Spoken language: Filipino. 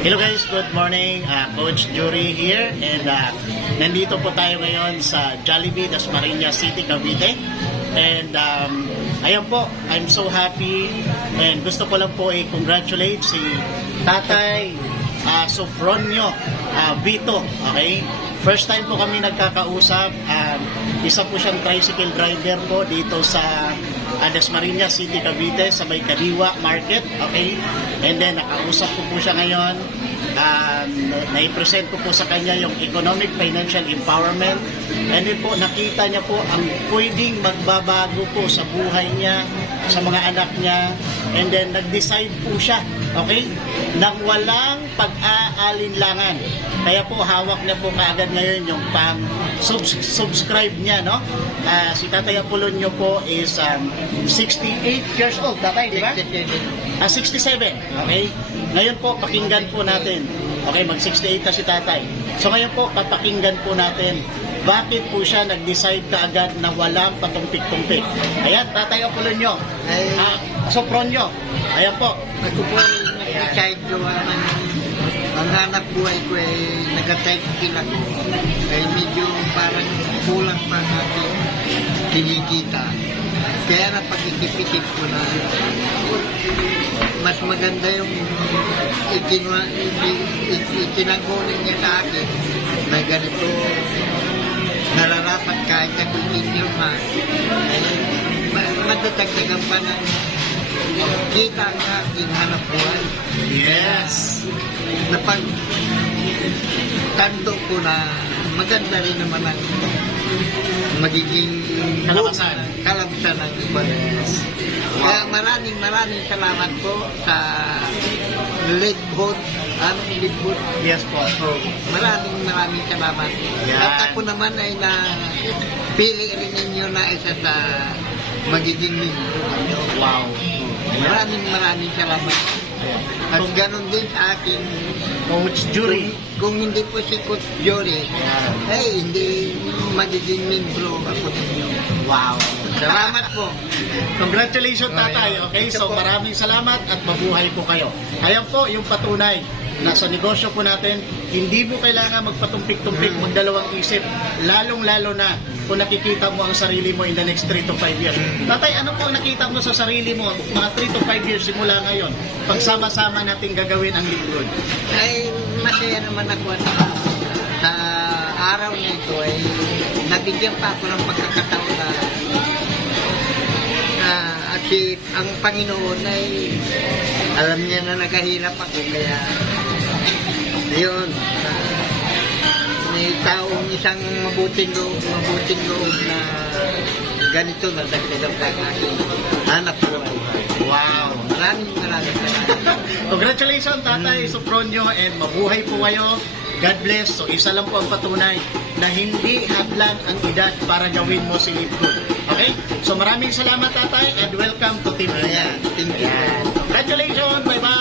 Hello guys, good morning. Coach Jury here and nandito po tayo ngayon sa Jollibee, Dasmariñas City, Cavite. And ayan po, I'm so happy and gusto ko lang po i-congratulate si Tatay Sofronio Vito. Okay? First time po kami nagkakausap. Isa po siyang tricycle driver po dito sa Dasmariñas City, Cavite sa may Kaliwa Market. Okay? And then nakausap ko po siya ngayon. Na-present ko po sa kanya yung economic financial empowerment. And then po nakita niya po ang pwedeng magbabago po sa buhay niya, sa mga anak niya. And then nag-decide po siya, okay, nang walang pag-aalinlangan. Kaya po hawak niya po kaagad ngayon yung subscribe niya, no? Si Tatay Apolonio po is 68 years old, Tatay, di ba? 67, okay? Ngayon po, pakinggan po natin. Okay, mag-68 na si Tatay. So ngayon po, papakinggan po natin bakit po siya nag-decide kaagad na walang patumpik-tumpik. Ayan, Tatay Apolonio. Sofronio. Ayan po. Ako po ay nag-decide gawa ng ang hanap buhay ko ay nag-tricycle ako. Ay medyo parang kulang pa natin kinikita. Kaya napag-isip-isip ko na mas maganda yung itinanggunin niya sa akin na ganito nararapat kahit ako senior na madadagdagan pa ng kita ang aking hanap buhay. Yes. Napag tanto ko na maganda rin naman ang magiging kalabasan ng iba. Kaya maraming salamat po sa Lidboat. Yes po. Maraming salamat. Yan. At ako naman ay pili rin ninyo na isa sa magiging membro. Wow. Maraming salamat. At ganon din sa akin Coach Jury. Kung hindi po si Coach Jury, hindi magiging membro ako ninyo. Wow. Salamat po. Congratulations, Tatay. Okay, so maraming salamat at mabuhay po kayo. Ayan po yung patunay na sa negosyo po natin, hindi mo kailangan magpatumpik-tumpik, magdalawang isip, lalong-lalo na kung nakikita mo ang sarili mo in the next 3 to 5 years. Tatay, ano po ang nakita mo sa sarili mo mga 3 to 5 years simula ngayon? Pagsama-sama natin gagawin ang lingkod. Ay, masaya naman ako sa araw na ito ay nabigyan pa ako ng pagkakataon na at ang Panginoon ay alam niya na nagahirap ako kaya yun may taong isang mabuting loob na ganito na dagdagan pa ang aking hanap buhay. Wow. Maraming salamat. Congratulations, Tatay Sofronio, and mabuhay po kayo. God bless. So isa lang po ang patunay na hindi hadlang ang edad para gawin mo si Lidboat. Okay? So maraming salamat, Tatay, and welcome to Team India. Thank you. Congratulations. Bye-bye.